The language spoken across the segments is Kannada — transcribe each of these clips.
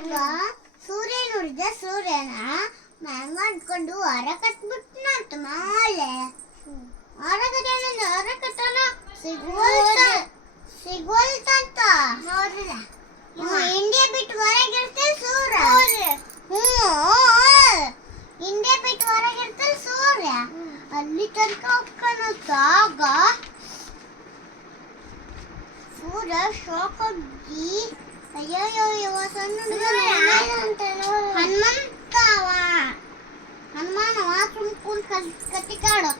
ಆಗ ಸೂರ್ಯ ನೋಡಿದ ಸೂರ್ಯನ ಮ್ಯಾಂಗ ಅಂದ್ಕೊಂಡು ಹೊರ ಕಟ್ಬಿಟ್ನಂತ ಮಾಲೆ ಹೊರ ಕಟ್ಟನ ಸಿಗೋಲ್ತಂತ ನೋಡ್ರಿಲ್ಲ ಇಂಡಿಯಾ ಬಿಟ್ಟು ಹೊರಗಿರ್ತಾರೆ ಸೂರ್ಯ ಇಂಡಿಯಾ ಬಿಟ್ಟು ಹೊರಗಿರ್ತಾರೆ ಸೂರ್ಯ ಅಲ್ಲಿ ತನಕ ಹೋಗ್ಕಣತ್ತ ಆಗ ಸೂರ್ಯ ಶಾಕ್ ಆಗಿ ಅಯ್ಯೋ ಸಣ್ಣ ಹನುಮಾನವ ಸುಮ್ಕೂಲ್ ಕತ್ತಿಕಾಡು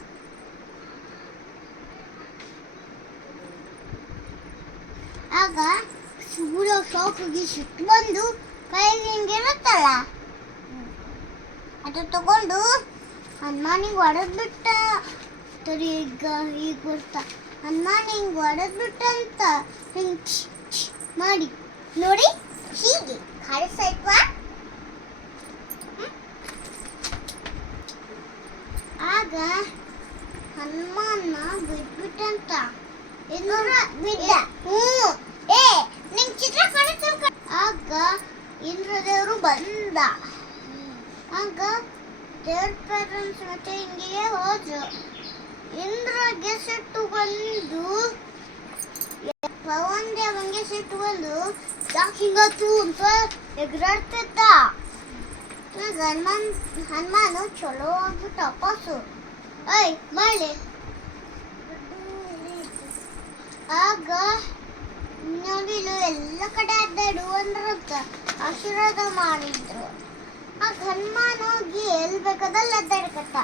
ಆಗ ಸೂರ್ಯ ಶಾಕ್ ಆಗಿ ಸಿಟ್ಟು ಬಂದು ಕೈಗೆ ಹಿಂಗಿರುತ್ತಲ್ಲ ಅದು ತಗೊಂಡು ಹನುಮಾನಿಗೆ ಹೊಡೆದ್ಬಿಟ್ಟ ಈಗ ಬರ್ತಾ ಹನುಮಾನ್ ಹಿಂಗೆ ಹೊಡೆದ್ಬಿಟ್ಟಂತ ಹಿಂಗೆ ಮಾಡಿ ನೋಡಿ ಹೀಗೆ ಕಾಣಿಸ್ತಾಯ್ತಾ ಆಗ ಹನುಮಾನ ಬಿಟ್ಬಿಟ್ಟಂತ ಬಿದ್ದ ನಿಂಗೆ ಚಿತ್ರ ಕಾಣಿಸ್ತ ಆಗ ಇಂದ್ರದೇವರು ಬಂದ ಆಗ ದೇವ್ರ ಪೇರೆಂಟ್ಸ್ ಮತ್ತೆ ಹಿಂಗೆ ಹೋದ್ರು ಇಂದ್ರಗೆ ಸಿಟ್ಟು ಬಂದು ಪವನ್ ದೇವಂಗೆ ಸಿಟ್ಟು ಬಂದು ಯಾಕೆ ಹಿಂಗಾತು ಅಂತ ಎಗರಾಡ್ತಿದ್ದ ಹನುಮಾನು ಚಲೋ ಆಗ್ಬಿಟ್ಟು ವಾಪಸ್ಸು ಮಾಡಿ ಆಗ ನವಿಲು ಎಲ್ಲ ಕಡೆ ಅಡ್ಡಾಡು ಅಂದ್ರಂತ ಆಶೀರ್ವಾದ ಮಾಡಿದ್ರು ಆಗ ಹನುಮಾನ್ ಹೋಗಿ ಎಲ್ಲಿ ಬೇಕಾದಲ್ಲಿ ಅಡ್ಡಾಡ್ಕತ್ತ